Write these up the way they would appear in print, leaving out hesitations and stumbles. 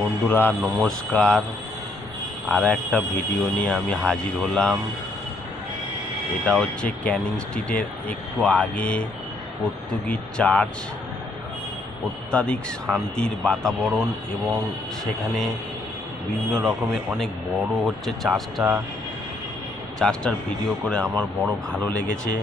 বন্ধুরা নমস্কার, আর একটা ভিডিও নিয়ে আমি হাজির হলাম। এটা হচ্ছে ক্যানিং স্ট্রিটের একটু আগে পর্তুগিজ চার্চ। অত্যাধিক শান্তির বাতাবরণ এবং সেখানে বিভিন্ন রকমের অনেক বড় হচ্ছে চার্চটার ভিডিও করে আমার বড় ভালো লেগেছে।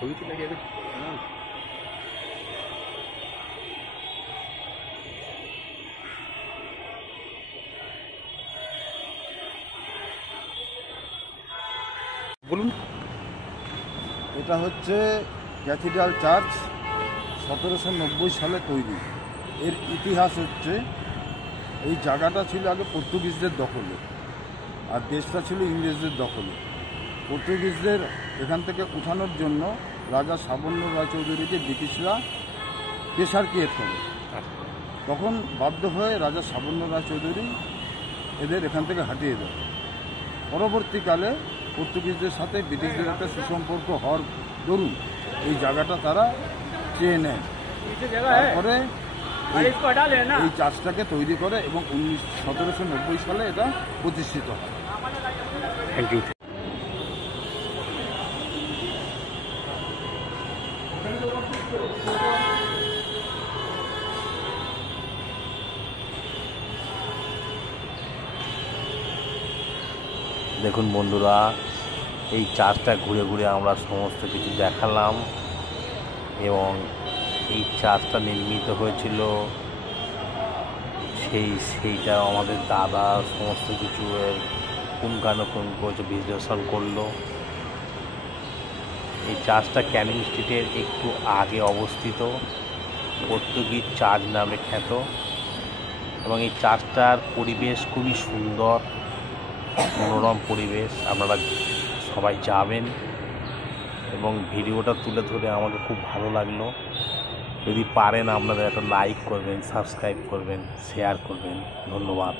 ছবি তুলে গেলে বলুন। এটা হচ্ছে ক্যাথিড্রাল চার্চ, 1790 সালে তৈরি। এর ইতিহাস হচ্ছে এই জায়গাটা ছিল আগে পর্তুগিজদের দখলে, আর দেশটা ছিল ইংরেজদের দখলে। পর্তুগিজদের এখান থেকে উঠানোর জন্য রাজা সাবর্ণ রায়চৌধুরীকে ব্রিটিশরা প্রেশার ক্রিয়েট করে। তখন বাধ্য হয়ে রাজা সাবর্ণ রায়চৌধুরী এদের এখান থেকে হটিয়ে দেয়। পরবর্তীকালে পর্তুগিজদের সাথে ব্রিটিশদের একটা সুসম্পর্ক হওয়ার দরুন এই জায়গাটা তারা চেয়ে নেয়। তারপরে এই চার্চটাকে তৈরি করে এবং 1790 সালে এটা প্রতিষ্ঠিত হয়। Thank you. দেখুন বন্ধুরা, এই চার্চটা ঘুরে ঘুরে আমরা সমস্ত কিছু দেখালাম এবং এই চার্চটা নির্মিত হয়েছিল সেইটা আমাদের দাদা সমস্ত কিছু পুঙ্খানুপুঙ্খ বিশ্লেষণ করলো। এই চার্চটা ক্যানিং স্ট্রিটের একটু আগে অবস্থিত, পর্তুগিজ চার্চ নামে খ্যাত, এবং এই চার্চটার পরিবেশ খুবই সুন্দর, মনোরম পরিবেশ। আপনারা সবাই যাবেন এবং ভিডিওটা তুলে ধরে আমাকে খুব ভালো লাগলো। যদি পারেন আপনারা একটা লাইক করবেন, সাবস্ক্রাইব করবেন, শেয়ার করবেন। ধন্যবাদ।